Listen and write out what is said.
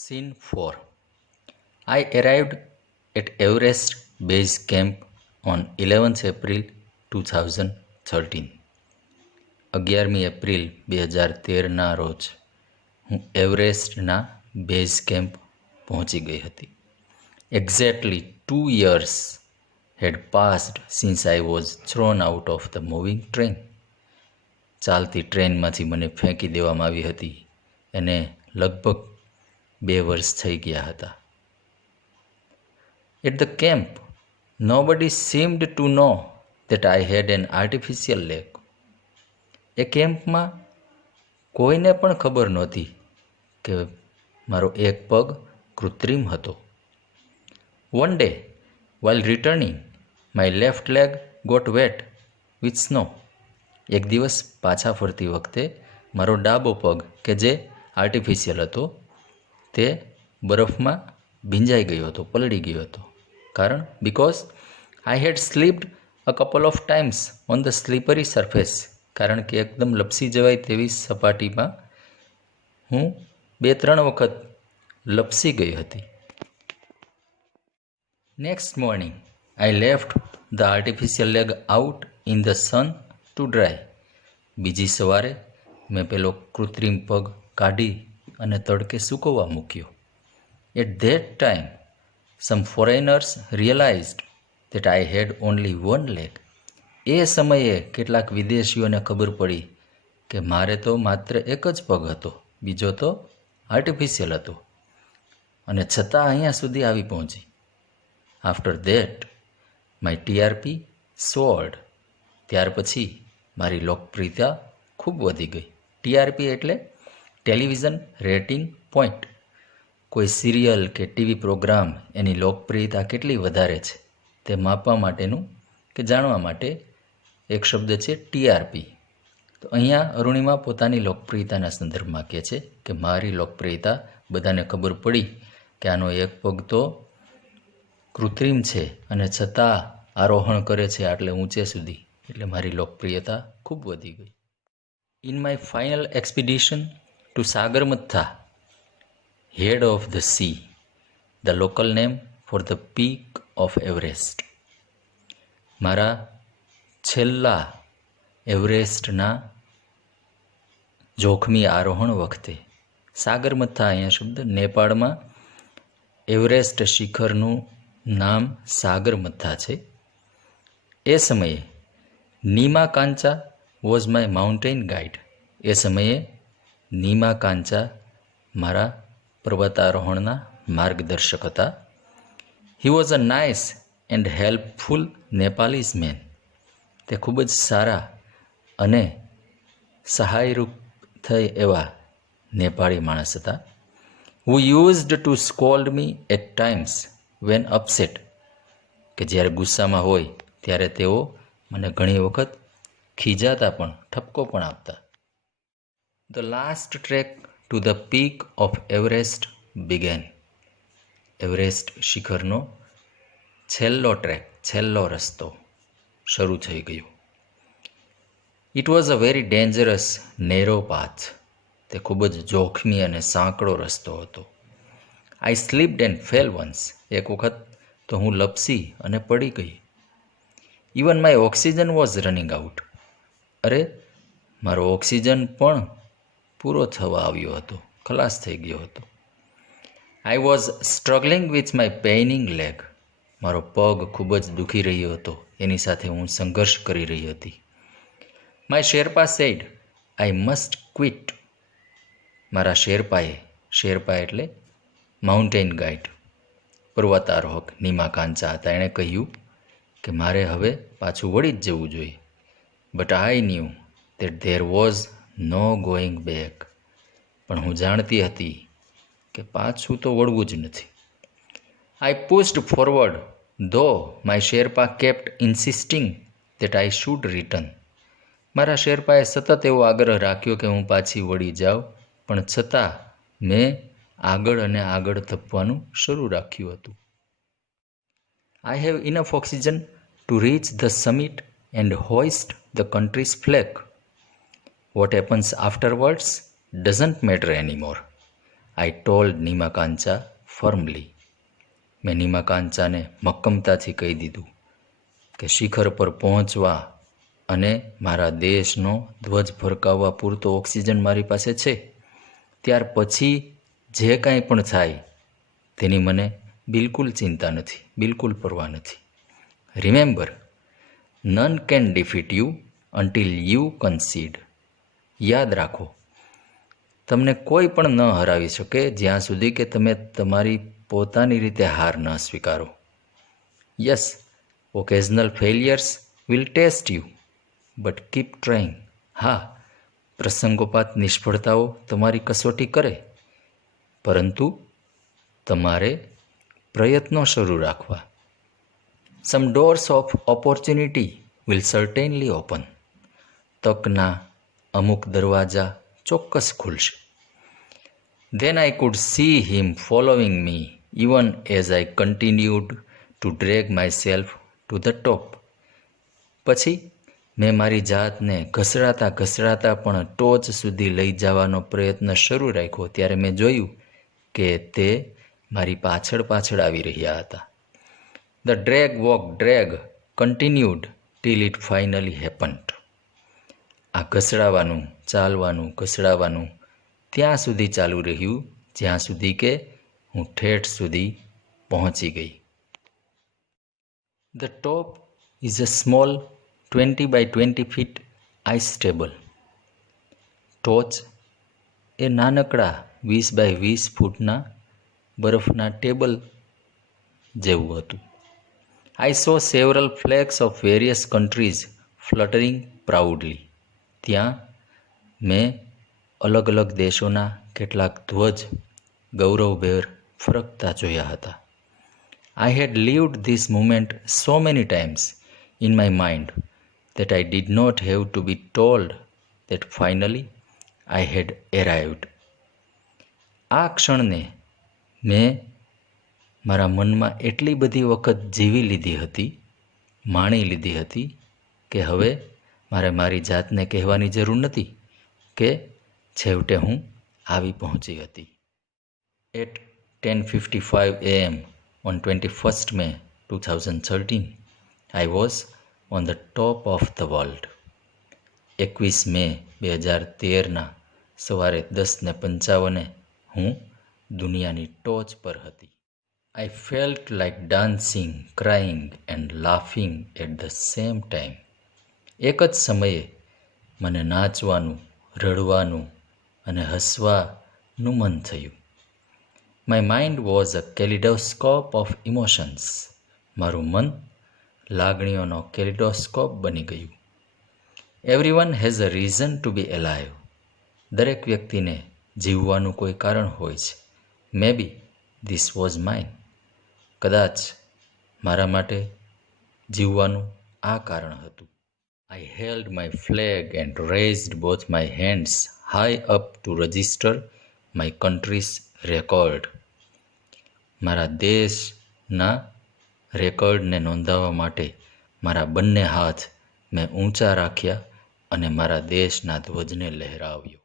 Scene 4. I arrived at Everest Base Camp on 11th April 2013. 11મી April 2013ના રોજ હું એવરેસ્ટના base camp પહોંચી ગઈ હતી. Exactly 2 years had passed since I was thrown out of the moving train. ચાલતી ટ્રેનમાંથી મને ફેંકી દેવામાં આવી હતી એને લગભગ 2 વર્ષ થઈ ગયા હતા. At the camp, nobody seemed to know that I had an artificial leg. એ કેમ્પમાં કોઈને પણ ખબર નહોતી કે મારો એક પગ કૃત્રિમ હતો. One day, while returning, my left leg got wet with snow. એક દિવસ પાછા ફરતી વખતે મારો ડાબો પગ કે જે આર્ટિફિશિયલ હતો તે બરફમાં ભીંજાઈ ગયો હતો, પલળી ગયો હતો. કારણ because I had slipped a couple of times on the slippery surface. કારણ કે એકદમ લપસી જવાય તેવી સપાટીમાં હું 2-3 વખત લપસી ગઈ હતી. Next morning I left the artificial leg out in the sun to dry. બીજી સવારે મેં પેલો કૃત્રિમ પગ કાઢી અને તડકે સૂકવવા મૂક્યો. At that time some foreigners realised that I had only one leg. એ સમયે કેટલાક વિદેશીઓને ખબર પડી કે મારે તો માત્ર એક જ પગ હતો, બીજો તો આર્ટિફિશિયલ હતો, અને છતાં અહીંયા સુધી આવી પહોંચી. After that my TRP સોર્ડ. ત્યાર પછી મારી લોકપ્રિયતા ખૂબ વધી ગઈ. ટીઆરપી એટલે ટેલિવિઝન રેટિંગ પોઈન્ટ. કોઈ સિરિયલ કે ટીવી પ્રોગ્રામ એની લોકપ્રિયતા કેટલી વધારે છે તે માપવા માટેનું કે જાણવા માટે એક શબ્દ છે ટીઆરપી. તો અહીંયા અરુણિમા પોતાની લોકપ્રિયતાના સંદર્ભમાં કહે છે કે મારી લોકપ્રિયતા બધાને ખબર પડી કે આનો એક પગ તો કૃત્રિમ છે અને છતાં આરોહણ કરે છે આટલે ઊંચે સુધી, એટલે મારી લોકપ્રિયતા ખૂબ વધી ગઈ. In my final expedition to Sagarmatha, head of the sea, the local name for the peak of Everest. મારા છેલ્લા એવરેસ્ટના જોખમી આરોહણ વખતે સાગરમથા, અહીંયા શબ્દ નેપાળમાં એવરેસ્ટ શિખરનું નામ સાગરમથા છે. એ સમયે Nima Kancha was my mountain guide. એ સમયે નીમા કાંચા મારા પર્વતારોહણના માર્ગદર્શક હતા. He was a nice and helpful Nepalese man. તે ખૂબ જ સારા અને સહાયરૂપ થઈ એવા નેપાળી માણસ હતા. Who used to scold me at times when upset. કે જ્યારે ગુસ્સામાં હોય ત્યારે તેઓ મને ઘણી વખત ખીજાતા પણ, ઠપકો પણ આપતા. The last track to the peak of Everest began. Everest શિખરનો છેલ્લો ટ્રેક, છેલ્લો રસ્તો શરૂ થઈ ગયો. It was a very dangerous narrow path. તે ખૂબ જ જોખમી અને સાંકડો રસ્તો હતો. I slipped and fell once. એક વખત તો હું લપસી અને પડી ગઈ. Even my oxygen was running out. અરે, મારો ઓક્સિજન પણ પૂરો થવા આવ્યો હતો, ખલાસ થઈ ગયો હતો. I was struggling with my paining leg. મારો પગ ખૂબ જ દુખી રહ્યો હતો, એની સાથે હું સંઘર્ષ કરી રહી હતી. My Sherpa said I must quit. મારા શેરપાએ, શેરપા એટલે માઉન્ટેન ગાઈડ, પર્વતારોહક નીમા કાંચા હતા, એણે કહ્યું કે મારે હવે પાછું વળી જ જવું જોઈએ. But I knew that there was no going back. પણ હું જાણતી હતી કે પાછું તો વળવું જ નથી. I pushed forward though my Sherpa kept insisting that I should return. મારા શેરપાએ સતત એવો આગ્રહ રાખ્યો કે હું પાછી વળી જાઉં, પણ છતાં મેં આગળ અને આગળ ધપવાનું શરૂ રાખ્યું હતું. I have enough oxygen to reach the summit and hoist the country's flag. What happens afterwards doesn't matter anymore. I told Nimakancha firmly. મેં નીમાકાંચાને મક્કમતાથી કહી દીધું કે શિખર પર પહોંચવા અને મારા દેશનો ધ્વજ ફરકાવવા પૂરતો ઓક્સિજન મારી પાસે છે. ત્યાર પછી જે કાંઈ પણ થાય તેની મને બિલકુલ ચિંતા નથી, બિલકુલ પરવા નથી. Remember, none can defeat you until you concede. યાદ રાખો, તમને કોઈ પણ ન હરાવી શકે જ્યાં સુધી કે તમે તમારી પોતાની રીતે હાર ન સ્વીકારો. Yes, occasional failures will test you, but keep trying. હા, પ્રસંગોપાત નિષ્ફળતાઓ તમારી કસોટી કરે, પરંતુ તમારે પ્રયત્નો શરૂ રાખવા. Some doors of opportunity will certainly open. તકના અમુક દરવાજા ચોક્કસ ખુલશે. Then I could see him following me even as I continued to drag myself to the top. પછી મેં મારી જાતને ઘસડાતા ઘસડાતા પણ ટોચ સુધી લઈ જવાનો પ્રયત્ન શરૂ રાખ્યો ત્યારે મેં જોયું કે તે મારી પાછળ પાછળ આવી રહ્યા હતા. The drag walk drag continued till it finally happened. આ ઘસડાવાનું, ચાલવાનું, ઘસડાવાનું ત્યાં સુધી ચાલુ રહ્યું જ્યાં સુધી કે હું ઠેઠ સુધી પહોંચી ગઈ. The top is a small 20 by 20 feet ice table. ટોચ એ નાનકડા 20 by 20 ફૂટના બરફના ટેબલ જેવું હતું. I saw several flags of various countries fluttering proudly. ત્યાં મેં અલગ અલગ દેશોના કેટલાક ધ્વજ ગૌરવભેર ફરકતા જોયા હતા. I had lived this moment so many times in my mind that I did not have to be told that finally I had arrived. આ ક્ષણને મેં મારા મનમાં એટલી બધી વખત જીવી લીધી હતી, માણી લીધી હતી કે હવે મારે મારી જાતને કહેવાની જરૂર નથી કે છેવટે હું આવી પહોંચી હતી. At 10:55 AM on 21st May 2013, I was on the top of the world. 21 મે 2013ના સવારે 10:55 હું દુનિયાની ટોચ પર હતી. I felt like dancing, crying and laughing at the same time. એક જ સમયે મને નાચવાનું, રડવાનું અને હસવાનું મન થયું. My mind was a kaleidoscope of emotions. મારું મન લાગણીઓનો કેલિડોસ્કોપ બની ગયું. Everyone has a reason to be alive. દરેક વ્યક્તિને જીવવાનું કોઈ કારણ હોય છે. Maybe this was mine. કદાચ મારા માટે જીવવાનું આ કારણ હતું. I held my flag and raised both my hands high up to register my country's record. મારા દેશના રેકોર્ડને નોંધાવવા માટે મારા બંને હાથ મેં ઊંચા રાખ્યા અને મારા દેશના ધ્વજને લહેરાવ્યો.